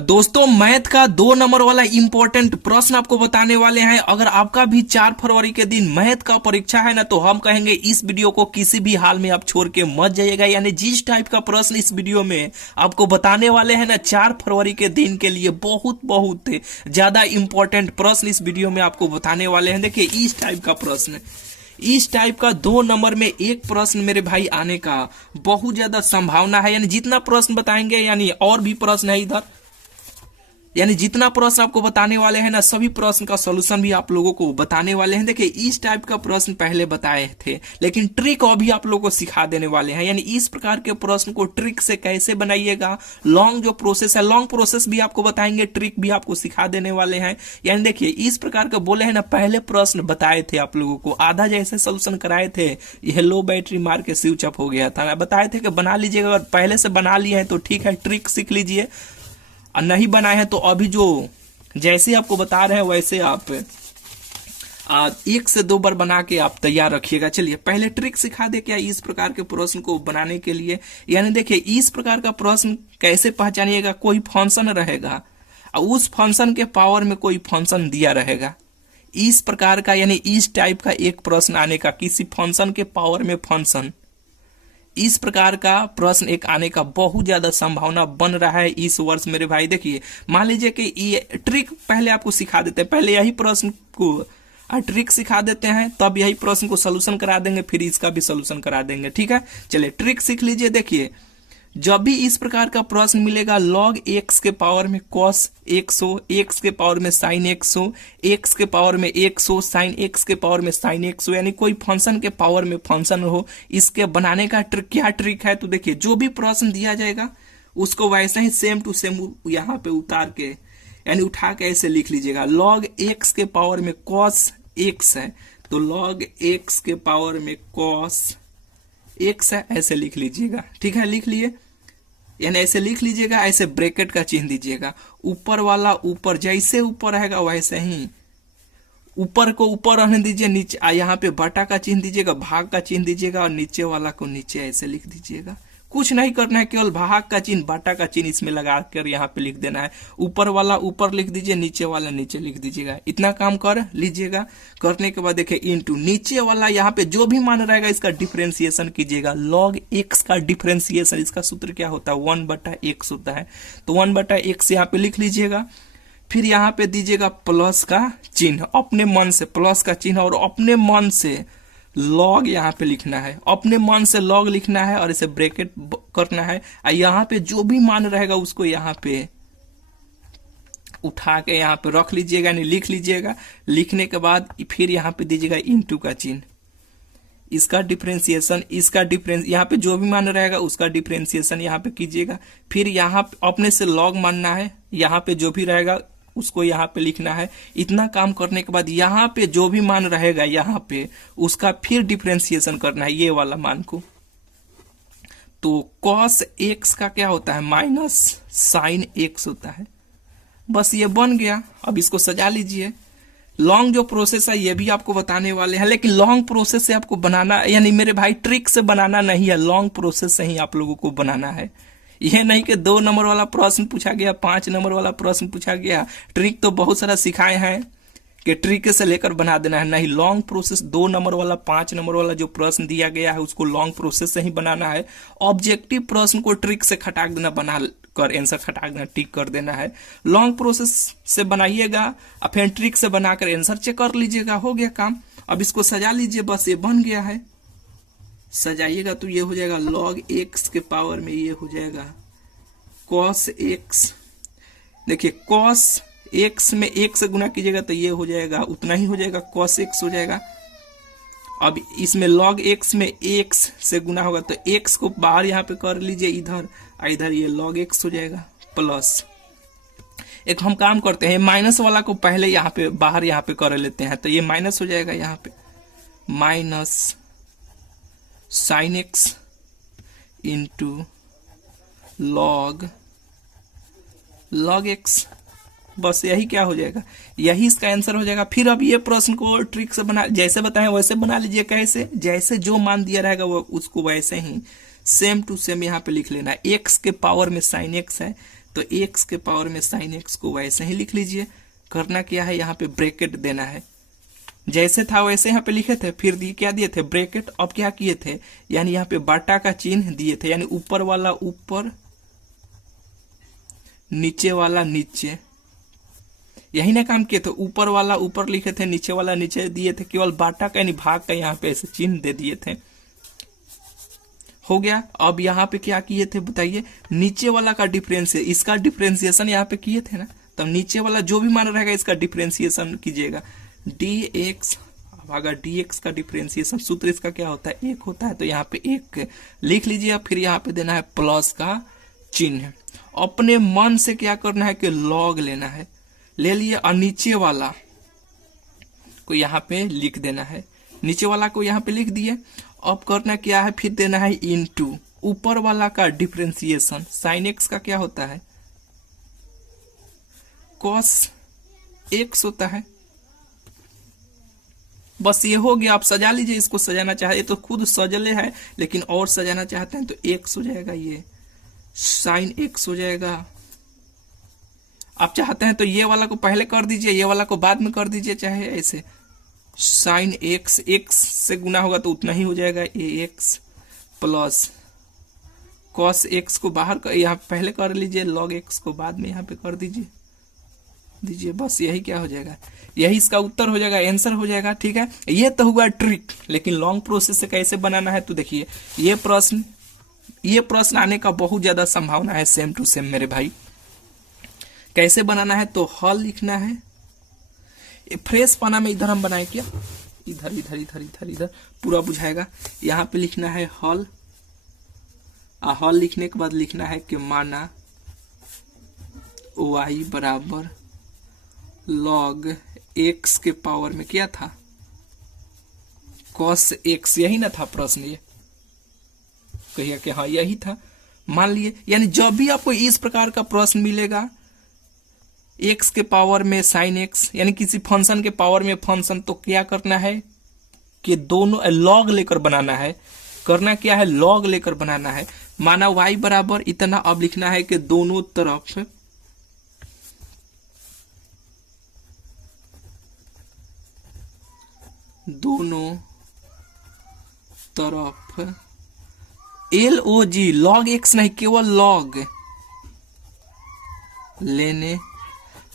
दोस्तों मैथ का 2 नंबर वाला इंपॉर्टेंट प्रश्न आपको बताने वाले हैं। अगर आपका भी 4 फरवरी के दिन मैथ का परीक्षा है ना, तो हम कहेंगे इस वीडियो को किसी भी हाल में आप छोड़ के मत जाइएगा। यानी जिस टाइप का प्रश्न इस वीडियो में आपको बताने वाले हैं ना, 4 फरवरी के दिन के लिए बहुत बहुत ज्यादा इंपॉर्टेंट प्रश्न इस वीडियो में आपको बताने वाले हैं। देखिए इस टाइप का प्रश्न, इस टाइप का 2 नंबर में एक प्रश्न मेरे भाई आने का बहुत ज्यादा संभावना है। यानी जितना प्रश्न बताएंगे, यानी और भी प्रश्न है इधर, यानी जितना प्रश्न आपको बताने वाले हैं ना, सभी प्रश्न का सॉल्यूशन भी आप लोगों को बताने वाले हैं। देखिए इस टाइप का प्रश्न पहले बताए थे, लेकिन ट्रिक अभी आप लोगों को सिखा देने वाले हैं। यानी इस प्रकार के प्रश्न को ट्रिक से कैसे बनाइएगा, लॉन्ग जो प्रोसेस है, लॉन्ग प्रोसेस भी आपको बताएंगे, ट्रिक भी आपको सिखा देने वाले हैं। यानी देखिए इस प्रकार का बोले हैं ना, पहले प्रश्न बताए थे आप लोगों को, आधा जैसे सोल्यूशन कराए थे, यह लो बैटरी मार के स्विच ऑफ हो गया था। बताए थे कि बना लीजिएगा, अगर पहले से बना लिए हैं तो ठीक है, ट्रिक सीख लीजिए, और नहीं बनाए हैं तो अभी जो जैसे आपको बता रहे हैं वैसे आप 1 से 2 बार बना के आप तैयार रखिएगा। चलिए पहले ट्रिक सिखा दे क्या इस प्रकार के प्रश्न को बनाने के लिए। यानी देखिए इस प्रकार का प्रश्न कैसे पहचानिएगा, कोई फंक्शन रहेगा और उस फंक्शन के पावर में कोई फंक्शन दिया रहेगा, इस प्रकार का, यानी इस टाइप का एक प्रश्न आने का, किसी फंक्शन के पावर में फंक्शन, इस प्रकार का प्रश्न एक आने का बहुत ज्यादा संभावना बन रहा है इस वर्ष मेरे भाई। देखिए मान लीजिए कि ये ट्रिक पहले आपको सिखा देते हैं, पहले यही प्रश्न को ट्रिक सिखा देते हैं, तब यही प्रश्न को सोल्यूशन करा देंगे, फिर इसका भी सोल्यूशन करा देंगे। ठीक है, चलिए ट्रिक सीख लीजिए। देखिए जब भी इस प्रकार का प्रश्न मिलेगा, log x के पावर में cos 100, x के पावर में sin 100, x के पावर में 100, sin x के पावर में sin 100, यानी कोई फंक्शन के पावर में फंक्शन हो, इसके बनाने का ट्रिक क्या ट्रिक है। तो देखिए जो भी प्रश्न दिया जाएगा उसको वैसे ही सेम टू सेम यहाँ पे उतार के, यानी उठा के ऐसे लिख लीजिएगा। log x के पावर में cos x है तो log x के पावर में cos x है, ऐसे लिख लीजिएगा। ठीक है, लिख लिए, यानी ऐसे लिख लीजिएगा, ऐसे ब्रैकेट का चिन्ह दीजिएगा, ऊपर वाला ऊपर, जैसे ऊपर रहेगा वैसे ही ऊपर को ऊपर रहने दीजिए, नीचे यहाँ पे बटा का चिन्ह दीजिएगा, भाग का चिन्ह दीजिएगा, और नीचे वाला को नीचे ऐसे लिख दीजिएगा। कुछ नहीं करना है, केवल भाग का चिन्ह, बाटा का चिन्ह इसमें लगा कर यहाँ पे लिख देना है। ऊपर वाला ऊपर लिख दीजिए, नीचे वाला नीचे लिख दीजिएगा। इतना काम कर लीजिएगा। करने के बाद देखिए इनटू नीचे वाला यहाँ पे जो भी मान रहेगा इसका डिफरेंशिएशन कीजिएगा। log x का डिफरेंशिएशन, इसका सूत्र क्या होता है, 1/x होता है, तो 1/x यहाँ पे लिख लीजिएगा। फिर यहाँ पे दीजिएगा प्लस का चिन्ह, अपने मन से प्लस का चिन्ह, और अपने मन से लॉग यहाँ पे लिखना है, अपने मन से लॉग लिखना है और इसे ब्रैकेट करना है। और यहाँ पे जो भी मान रहेगा उसको यहाँ पे उठा के यहाँ पे रख लीजिएगा, यानी लिख लीजिएगा। लिखने के बाद फिर यहाँ पे दीजिएगा इनटू का चिन्ह, इसका डिफरेंशिएशन, इसका डिफरेंस, यहाँ पे जो भी मान रहेगा उसका डिफरेंशिएशन यहाँ पे कीजिएगा। फिर यहाँ अपने से लॉग मानना है, यहाँ पे जो भी रहेगा उसको यहाँ पे लिखना है। इतना काम करने के बाद यहाँ पे जो भी मान रहेगा यहाँ पे उसका फिर डिफरेंशिएशन करना है, ये वाला मान को। तो cos x का क्या होता है, माइनस sin x होता है। बस ये बन गया। अब इसको सजा लीजिए। लॉन्ग जो प्रोसेस है ये भी आपको बताने वाले हैं, लेकिन लॉन्ग प्रोसेस से आपको बनाना, यानी मेरे भाई ट्रिक से बनाना नहीं है, लॉन्ग प्रोसेस से ही आप लोगों को बनाना है। यह नहीं कि 2 नंबर वाला प्रश्न पूछा गया, 5 नंबर वाला प्रश्न पूछा गया। ट्रिक तो बहुत सारा सिखाए हैं कि ट्रिक से लेकर बना देना है, नहीं, लॉन्ग प्रोसेस 2 नंबर वाला, 5 नंबर वाला जो प्रश्न दिया गया है उसको लॉन्ग प्रोसेस से ही बनाना है। ऑब्जेक्टिव प्रश्न को ट्रिक से खटाक देना, बना कर आंसर खटाक देना, टिक कर देना है। लॉन्ग प्रोसेस से बनाइएगा और फिर ट्रिक से बनाकर आंसर चेक कर लीजिएगा, हो गया काम। अब इसको सजा लीजिए, बस ये बन गया है। सजाइएगा तो ये हो जाएगा log x के पावर में ये हो जाएगा cos x। देखिए cos x में 1 से गुना कीजिएगा तो ये हो जाएगा, उतना ही हो जाएगा, cos x हो जाएगा। अब इसमें log x में x से गुना होगा तो x को बाहर यहाँ पे कर लीजिए, इधर इधर ये log x हो जाएगा प्लस। एक हम काम करते हैं, माइनस वाला को पहले यहाँ पे बाहर यहाँ पे कर लेते हैं, तो ये माइनस हो जाएगा, यहाँ पे minus sin x into log x। बस यही क्या हो जाएगा, यही इसका आंसर हो जाएगा। फिर अब ये प्रश्न को ट्रिक से बना, जैसे बताएं वैसे बना लीजिए। कैसे, जैसे जो मान दिया रहेगा वो उसको वैसे ही सेम टू सेम यहाँ पे लिख लेना है। x के पावर में sin x है तो एक्स के पावर में साइन एक्स को वैसे ही लिख लीजिए। करना क्या है, यहाँ पे ब्रैकेट देना है, जैसे था वैसे यहाँ पे लिखे थे, फिर क्या दिए थे ब्रैकेट। अब क्या किए थे, यानी यहाँ पे बाटा का चिन्ह दिए थे, यानी ऊपर वाला ऊपर, नीचे वाला नीचे, यही ना काम किए थे। ऊपर वाला ऊपर लिखे थे, नीचे वाला नीचे दिए थे, केवल बाटा का यानी भाग का यहाँ पे ऐसे चिन्ह दे दिए थे। हो गया। अब यहाँ पे क्या किए थे बताइए, नीचे वाला का डिफरेंशिएशन, इसका डिफरेंशिएशन यहाँ पे किए थे ना, तब नीचे वाला जो भी मान रहेगा इसका डिफरेंशिएशन कीजिएगा। dx, अब अगर dx का डिफरेंशिएशन सूत्र इसका क्या होता है, 1 होता है, तो यहाँ पे 1 लिख लीजिए। फिर यहाँ पे देना है प्लस का चिन्ह। अपने मन से क्या करना है कि log लेना है, ले लिए, और नीचे वाला को यहाँ पे लिख देना है, नीचे वाला को यहाँ पे लिख दिए। अब करना क्या है, फिर देना है इनटू ऊपर वाला का डिफरेंशिएशन। साइन एक्स का क्या होता है, कॉस एक्स होता है। बस ये हो गया। आप सजा लीजिए, इसको सजाना चाहे तो खुद सजले है, लेकिन और सजाना चाहते हैं तो एक्स हो जाएगा, ये साइन एक्स हो जाएगा। आप चाहते हैं तो ये वाला को पहले कर दीजिए, ये वाला को बाद में कर दीजिए, चाहे ऐसे। साइन एक्स, एक्स से गुना होगा तो उतना ही हो जाएगा, ए एक्स प्लस कॉस एक्स को बाहर कर, यहाँ पहले कर लीजिए, लॉग एक्स को बाद में यहाँ पे कर दीजिए। बस यही क्या हो जाएगा, यही इसका उत्तर हो जाएगा, आंसर हो जाएगा। ठीक है, ये तो हुआ ट्रिक। लेकिन लॉन्ग प्रोसेस से कैसे बनाना है तो देखिए, ये प्रश्न आने का बहुत ज्यादा संभावना है, सेम टू सेम मेरे भाई। कैसे बनाना है तो हल लिखना है, फ्रेश पाना में इधर हम बनाए क्या, इधर पूरा बुझाएगा। यहाँ पे लिखना है हल, हल लिखने के बाद लिखना है कि माना y बराबर log x के पावर में क्या था, cos x, यही ना था प्रश्न, ये कहिए कि हाँ यही था, मान लिए। यानी जब भी आपको इस प्रकार का प्रश्न मिलेगा, x के पावर में साइन x, यानी किसी फंक्शन के पावर में फंक्शन, तो क्या करना है कि दोनों log लेकर बनाना है। करना क्या है, log लेकर बनाना है। माना y बराबर इतना, अब लिखना है कि दोनों तरफ LOG, log x नहीं, केवल log लेने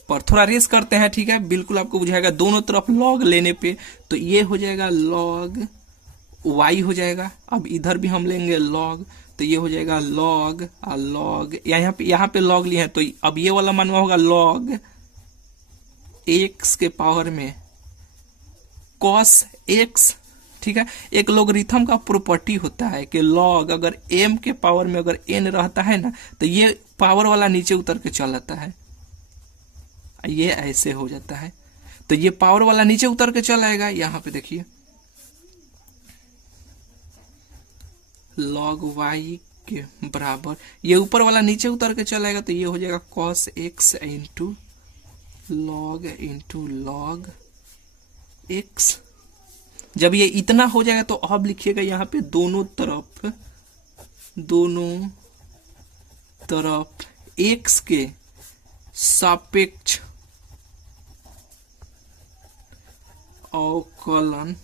पर, थोड़ा रेस करते हैं, ठीक है, बिल्कुल आपको बुझाएगा। दोनों तरफ log लेने पे तो ये हो जाएगा log y हो जाएगा। अब इधर भी हम लेंगे log, तो ये हो जाएगा log और log, यहाँ पे log लिए हैं, तो अब ये वाला मानवा होगा log x के पावर में cos x। ठीक है, एक लोगरिथम का प्रॉपर्टी होता है कि log अगर m के पावर में अगर n रहता है ना, तो ये पावर वाला नीचे उतर के चल आता है, ये ऐसे हो जाता है, तो ये पावर वाला नीचे उतर के चल आएगा। यहाँ पे देखिए log y के बराबर, ये ऊपर वाला नीचे उतर के चल आएगा, तो ये हो जाएगा cos x into log x। जब ये इतना हो जाएगा तो अब लिखिएगा यहाँ पे दोनों तरफ x के सापेक्ष अवकलन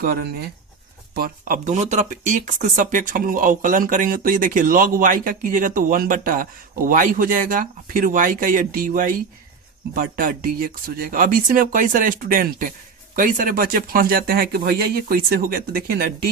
करने पर। अब दोनों तरफ x के सापेक्ष हम लोग अवकलन करेंगे, तो ये देखिए log y का कीजिएगा तो 1/y हो जाएगा, फिर y का ये dy बटा dx हो जाएगा। अब इसमें कई सारे बच्चे फंस जाते हैं कि भैया ये कैसे हो गया, तो देखिए ना d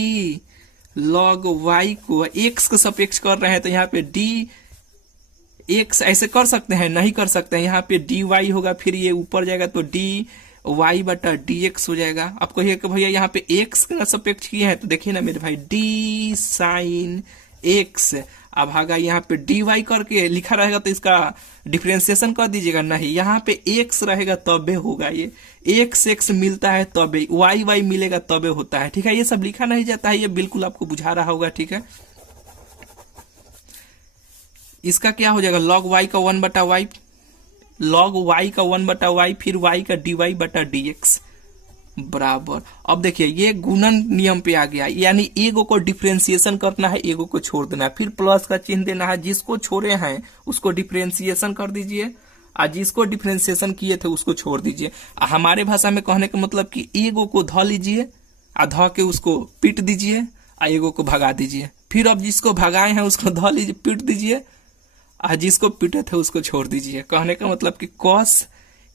log y को x के सापेक्ष कर रहे हैं, तो यहाँ पे dx ऐसे कर सकते हैं, नहीं कर सकते हैं, यहाँ पे dy होगा, फिर ये ऊपर जाएगा तो dy बटा dx हो जाएगा। आप कहिए कि भैया यहाँ पे x का सापेक्ष किए हैं, तो देखिए ना मेरे भाई d साइन x, अब आगा यहाँ पे dy करके लिखा रहेगा तो इसका डिफरेंशिएशन कर दीजिएगा, नहीं यहाँ पे x रहेगा तबे होगा, ये x मिलता है तबे, y मिलेगा तबे होता है। ठीक है, ये सब लिखा नहीं जाता है, ये बिल्कुल आपको बुझा रहा होगा। ठीक है, इसका क्या हो जाएगा log y का 1/y, log y का 1/y, फिर y का dy बटा dx। बराबर। अब देखिए ये गुणन नियम पे आ गया, यानी एगो को डिफरेंशिएशन करना है, एगो को छोड़ देना है, फिर प्लस का चिन्ह देना है। जिसको छोड़े हैं उसको डिफरेंशिएशन कर दीजिए, और जिसको डिफरेंशिएशन किए थे उसको छोड़ दीजिए। हमारे भाषा में कहने का मतलब कि एगो को ध लीजिए, और ध के उसको पीट दीजिए, और एगो को भगा दीजिए। फिर अब जिसको भगाए हैं उसको ध लीजिए, पीट दीजिए, और जिसको पीटे थे उसको छोड़ दीजिए। कहने का मतलब कि cos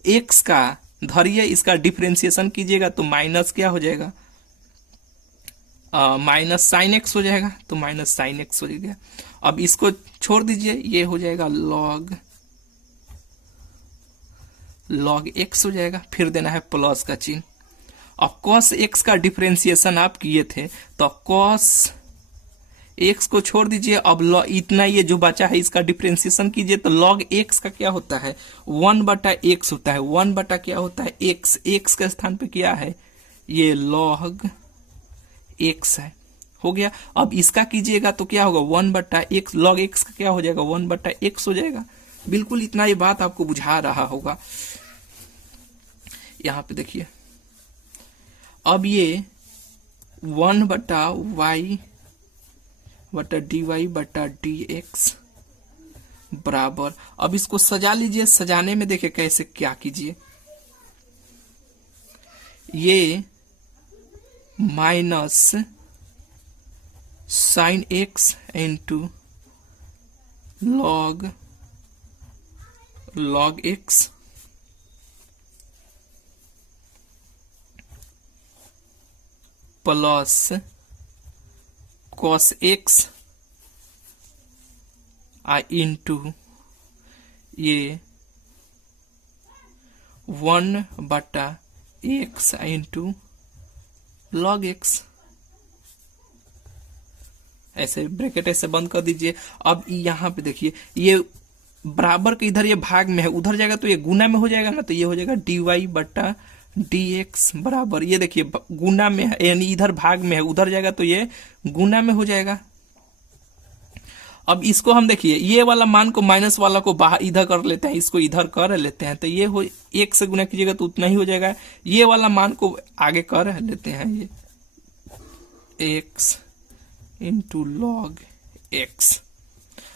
x का धरिए, इसका डिफरेंशिएशन कीजिएगा तो माइनस क्या हो जाएगा, माइनस साइन एक्स हो जाएगा, तो माइनस साइन एक्स हो गया। अब इसको छोड़ दीजिए, ये हो जाएगा log x हो जाएगा, फिर देना है प्लस का चिन्ह। अब cos x का डिफरेंशिएशन आप किए थे, तो cos x को छोड़ दीजिए। अब इतना ये जो बचा है इसका डिफरेंशिएशन कीजिए, तो log x का क्या होता है, 1/x होता है। 1 बटा क्या होता है, x, x के स्थान पे क्या है, ये log x है, हो गया। अब इसका कीजिएगा तो क्या होगा, 1/x, log x का क्या हो जाएगा, 1/x हो जाएगा। बिल्कुल इतना ये बात आपको बुझा रहा होगा। यहां पे देखिए, अब ये 1/y बटा dy बटा dx बराबर। अब इसको सजा लीजिए, सजाने में देखिए कैसे क्या कीजिए, ये minus sine x into log x plus cos x into ये 1/x इंटू log x, ऐसे ब्रैकेट ऐसे बंद कर दीजिए। अब यहाँ पे देखिए, ये बराबर के इधर ये भाग में है, उधर जाएगा तो ये गुना में हो जाएगा ना, तो ये हो जाएगा dy बटा dx बराबर। ये देखिए गुना में है, यानी इधर भाग में है, उधर जाएगा तो ये गुना में हो जाएगा। अब इसको हम देखिए, ये वाला मान को माइनस वाला को बाहर इधर कर लेते हैं, इसको इधर कर लेते हैं, तो ये हो 1 से गुना कीजिएगा तो उतना ही हो जाएगा। ये वाला मान को आगे कर लेते हैं, ये x इंटू लॉग x।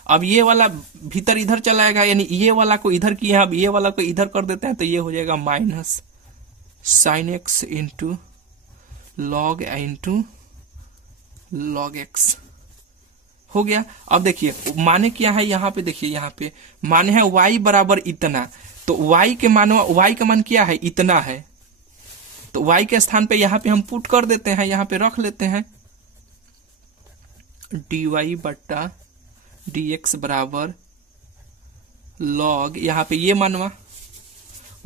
अब ये वाला भीतर इधर चलाएगा, यानी ये वाला को इधर किया, अब ये वाला को इधर कर देते हैं, तो ये हो जाएगा minus sine x into log x, हो गया। अब देखिए माने क्या है, यहाँ पे देखिए, यहाँ पे माने है y बराबर इतना, तो y के मान, y का मान क्या है, इतना है, तो y के स्थान पे यहाँ पे हम पुट कर देते हैं, यहाँ पे रख लेते हैं dy बट्टा dx बराबर log, यहाँ पे ये मानवा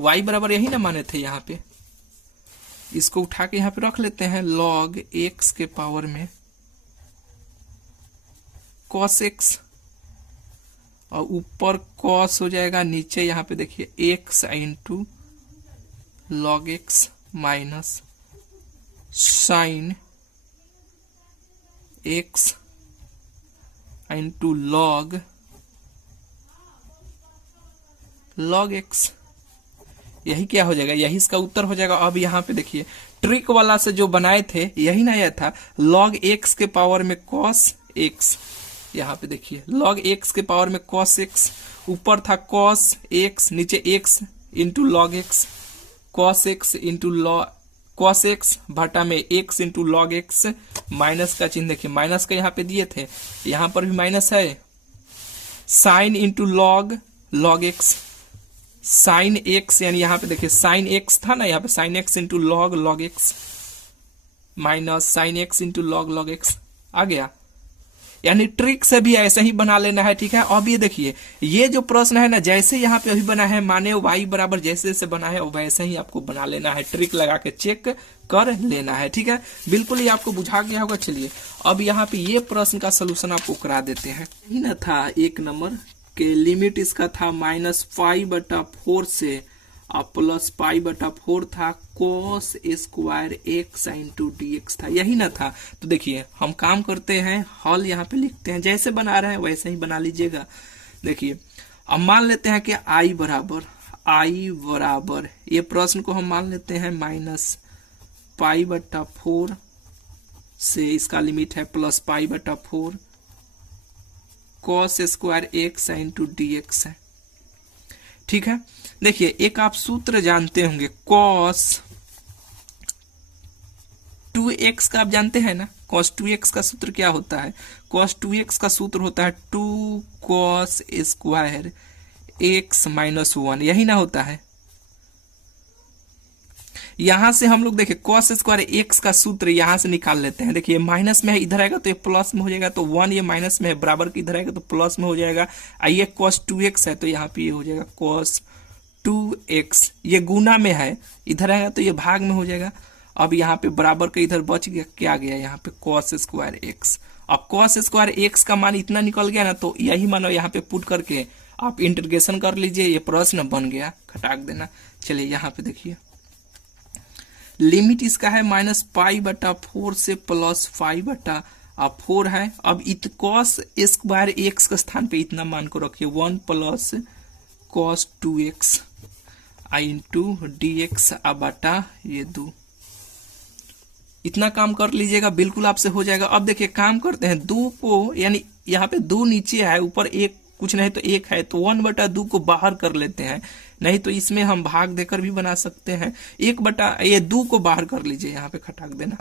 y बराबर यही ना माने थे, यहाँ पे इसको उठा के यहाँ पे रख लेते हैं log x के पावर में cos x, और ऊपर cos हो जाएगा, नीचे यहाँ पे देखिए x into log x minus sine x into log x, यही क्या हो जाएगा, यही इसका उत्तर हो जाएगा। अब यहाँ पे देखिए ट्रिक वाला से जो बनाए थे यही ना, यह था log x के पावर में cos x, यहाँ पे देखिए log x के पावर में cos x, ऊपर था cos x, नीचे x into log x, cos x into cos x भाटा में x into log x, minus का चिन्ह देखिए, माइनस का यहाँ पे दिए थे, यहाँ पर भी माइनस है, sine into log x, sine x, यानी यहाँ पे देखिए साइन x था ना, यहाँ पे sine x into log x minus sine x into log x आ गया। यानी ट्रिक से भी ऐसे ही बना लेना है, ठीक है। अब ये देखिए, ये जो प्रश्न है ना, जैसे यहाँ पे अभी बना है, माने y बराबर जैसे जैसे बना है वैसे ही आपको बना लेना है, ट्रिक लगा के चेक कर लेना है, ठीक है। बिल्कुल ये आपको बुझा गया होगा। चलिए अब यहाँ पे ये प्रश्न का सोल्यूशन आपको करा देते हैं। यही ना था 1 नंबर के, लिमिट इसका था -π/4 से +π/4 था, cos square x into dx था, यही ना था। तो देखिए हम काम करते हैं, हल यहाँ पे लिखते हैं, जैसे बना रहे हैं वैसे ही बना लीजिएगा। देखिए अब मान लेते हैं कि i बराबर ये प्रश्न को हम मान लेते हैं +π/4 से इसका लिमिट है +π/4 cos² x इंटू dx है। ठीक है, देखिए एक आप सूत्र जानते होंगे cos 2x का, आप जानते हैं ना cos 2x का सूत्र क्या होता है? cos 2x का सूत्र होता है 2 cos² x - 1, यही ना होता है। यहां से हम लोग देखिए cos² x का सूत्र यहां से निकाल लेते हैं। देखिए माइनस में है, इधर आएगा तो ये प्लस में हो जाएगा, तो 1 ये माइनस में है, बराबर के इधर आएगा तो प्लस में हो जाएगा। ये cos 2x है तो यहाँ पे ये हो जाएगा cos 2x, ये गुना में है, इधर आएगा तो ये भाग में हो जाएगा। अब यहाँ पे बराबर का इधर बच गया, क्या गया यहाँ पे cos² x। अब cos² x का मान इतना निकल गया ना, तो यही मानो यहाँ पे पुट करके आप इंटीग्रेशन कर लीजिए, ये प्रश्न बन गया, खटाक देना। चलिए यहाँ पे देखिए लिमिट इसका है -π/4 से +π/4 है। अब cos² x के स्थान पे इतना मान को रखिए 1 + cos 2x इंटू dx बटा ये 2, इतना काम कर लीजिएगा, बिल्कुल आपसे हो जाएगा। अब देखिए काम करते हैं 2 को, यानी यहाँ पे 2 नीचे है, ऊपर 1 कुछ नहीं तो 1 है, तो 1/2 को बाहर कर लेते हैं, नहीं तो इसमें हम भाग देकर भी बना सकते हैं। 1/2 को बाहर कर लीजिए, यहाँ पे खटाक देना,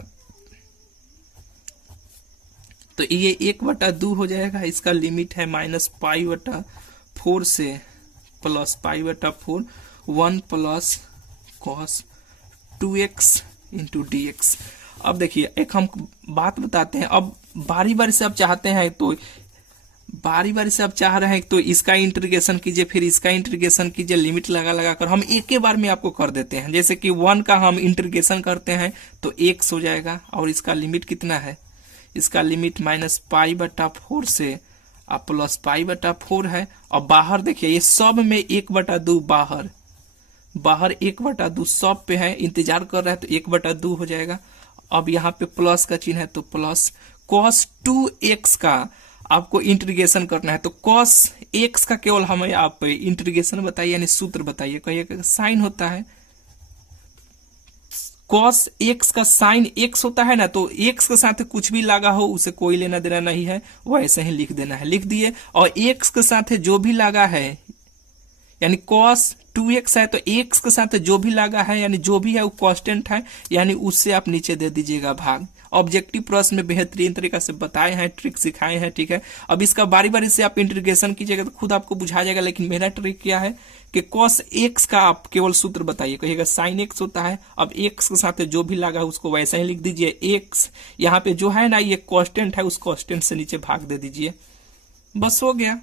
तो ये 1/2 हो जाएगा। इसका लिमिट है -π/4 से +π/4 1 + cos 2x इंटू dx। अब देखिए एक हम बात बताते हैं, अब बारी बारी से आप चाहते हैं तो चाह रहे हैं तो इसका इंटीग्रेशन कीजिए, फिर इसका इंटीग्रेशन कीजिए, लिमिट लगा कर हम एक ही बार में आपको कर देते हैं। जैसे कि 1 का हम इंटीग्रेशन करते हैं तो x हो जाएगा, और इसका लिमिट कितना है? इसका लिमिट -π/4 से +π/4 है। और बाहर देखिए ये सब में 1/2 बाहर 1/2 सब पे है, इंतजार कर रहा है, तो 1/2 हो जाएगा। अब यहाँ पे प्लस का चिन्ह है तो प्लस cos 2x का आपको इंटीग्रेशन करना है, तो cos x का केवल हमें आप इंटीग्रेशन बताइए, यानी सूत्र बताइए। कहिए साइन होता है, cos x का साइन x होता है ना, तो x के साथ कुछ भी लगा हो उसे कोई लेना देना नहीं है, वैसे ही लिख देना है, लिख दिए। और x के साथ जो भी लगा है, यानी cos 2x है तो x के साथ जो भी लगा है, यानी जो भी है वो कांस्टेंट है, यानी उससे आप नीचे दे दीजिएगा भाग। ऑब्जेक्टिव प्रश्न में बेहतरीन तरीका से बताए हैं, ट्रिक सिखाए हैं, ठीक है। अब इसका बारी बारी से आप इंटीग्रेशन कीजिएगा तो खुद आपको बुझा जाएगा, लेकिन मेरा ट्रिक क्या है कि cos x का आप केवल सूत्र बताइए। कहिएगा sin x होता है, अब x के साथ जो भी लगा है उसको वैसा ही लिख दीजिए। x यहाँ पे जो है ना ये कांस्टेंट है, उस कांस्टेंट से नीचे भाग दे दीजिए, बस हो गया।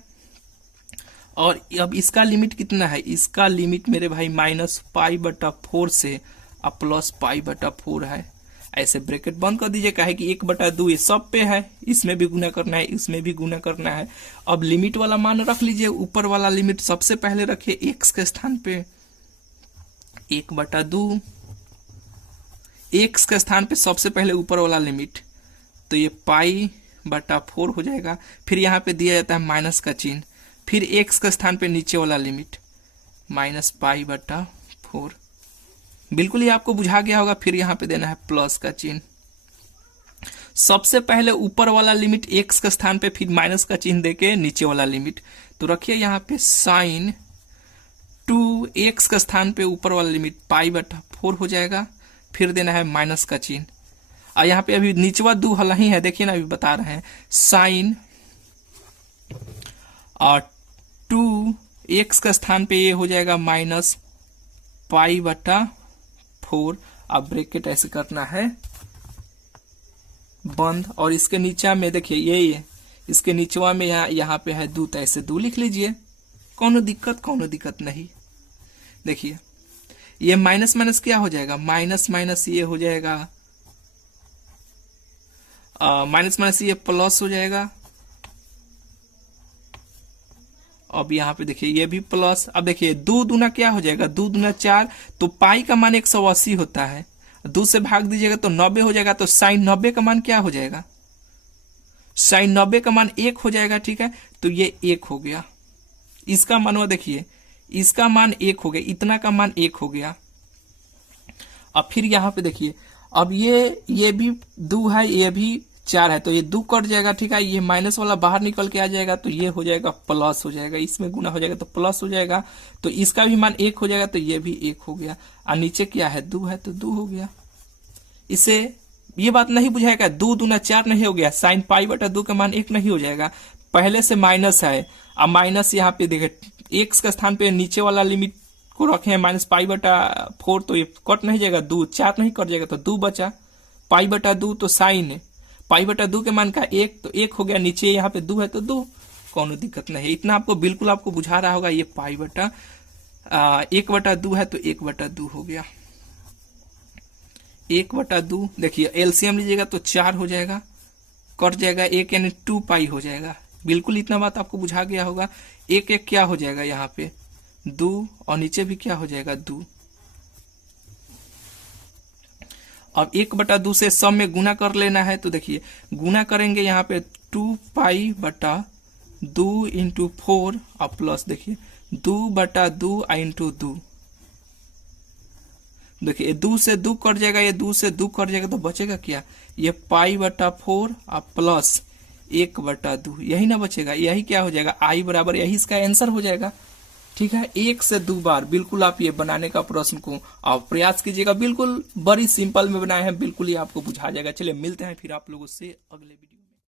और अब इसका लिमिट कितना है? इसका लिमिट मेरे भाई -π/4 से +π/4 है। ऐसे ब्रैकेट बंद कर दीजिए, काहे कि 1/2 ये सब पे है, इसमें भी गुना करना है, इसमें भी गुना करना है। अब लिमिट वाला मान रख लीजिए, ऊपर वाला लिमिट सबसे पहले रखिए x के स्थान पे 1/2, x के स्थान पे सबसे पहले ऊपर वाला लिमिट, तो ये π/4 हो जाएगा। फिर यहाँ पे दिया जाता है माइनस का चिन्ह, फिर x के स्थान पे नीचे वाला लिमिट -π/4, बिल्कुल ही आपको बुझा गया होगा। फिर यहाँ पे देना है प्लस का चिन्ह, सबसे पहले ऊपर वाला लिमिट x के स्थान पे, फिर माइनस का चिन्ह देके नीचे वाला लिमिट, तो रखिए यहाँ पे sin 2x के स्थान पे ऊपर वाला लिमिट π/4 हो जाएगा, फिर देना है माइनस का चिन्ह। और यहाँ पे अभी नीचवा 2 हला ही है, देखिए ना अभी बता रहे हैं sin और 2x के स्थान पे ये हो जाएगा -π/4। अब ब्रैकेट ऐसे करना है बंद, और इसके नीचे में देखिए ये इसके नीचवा में यहाँ पे है 2, तो ऐसे 2 लिख लीजिए, कौनो दिक्कत नहीं। देखिए ये माइनस माइनस क्या हो जाएगा, माइनस माइनस ये हो जाएगा माइनस माइनस ये प्लस हो जाएगा। अब यहाँ पे देखिए ये भी प्लस। अब देखिए 2 दूना क्या हो जाएगा, 2 दूना 4, तो पाई का मान 180 होता है, 2 से भाग दीजिएगा तो 90 हो जाएगा। तो sin 90 का मान क्या हो जाएगा, sin 90 का मान 1 हो जाएगा, ठीक है। तो ये 1 हो गया, इसका मान देखिए, इसका मान 1 हो गया, इतना का मान 1 हो गया। अब फिर यहाँ पे देखिए, अब ये भी 2 है, ये भी 4 है, तो ये 2 कट जाएगा, ठीक है। ये माइनस वाला बाहर निकल के आ जाएगा, तो ये हो जाएगा प्लस हो जाएगा, इसमें गुना हो जाएगा तो प्लस हो जाएगा, तो इसका भी मान 1 हो जाएगा, तो ये भी 1 हो गया। और नीचे क्या है, 2 है, तो 2 हो गया। इसे ये बात नहीं बुझाएगा, 2 दूना 4 नहीं हो गया, साइन पाई बटा 2 का मान 1 नहीं हो जाएगा, पहले से माइनस है। अब माइनस यहाँ पे देखे एक्स के स्थान पे नीचे वाला लिमिट को रखे हैं माइनस पाई बटा 4, तो ये कट नहीं जाएगा, 2 4 नहीं कट जाएगा, तो 2 बचा, पाई बटा 2 तो साइन है, पाई बटा 2 के मान का 1, तो 1 हो गया, नीचे यहाँ पे 2 है तो 2, कोनो दिक्कत नहीं है। इतना आपको बिल्कुल आपको बुझा रहा होगा। ये पाई बटा 1/2 है, तो 1/2 हो गया, 1/2। देखिए एलसीएम लीजिएगा तो 4 हो जाएगा, कट जाएगा 1 यानी 2 पाई हो जाएगा। बिल्कुल इतना बात आपको बुझा गया होगा। 1 1 क्या हो जाएगा यहाँ पे 2, और नीचे भी क्या हो जाएगा 2। अब 1/2 से सब में गुना कर लेना है, तो देखिए गुना करेंगे यहाँ पे 2 पाई बटा 2 इंटू 4 और प्लस देखिए 2/2 इंटू 2। देखिए 2 से 2 कट जाएगा, ये 2 से 2 कट जाएगा, तो बचेगा क्या, ये पाई बटा 4 और प्लस 1/2, यही ना बचेगा। यही क्या हो जाएगा आई बराबर, यही इसका आंसर हो जाएगा, ठीक है। 1 से 2 बार बिल्कुल आप ये बनाने का प्रश्न को आप प्रयास कीजिएगा। बिल्कुल बड़ी सिंपल में बनाए हैं, बिल्कुल ये आपको बुझा जाएगा। चलिए मिलते हैं फिर आप लोगों से अगले वीडियो।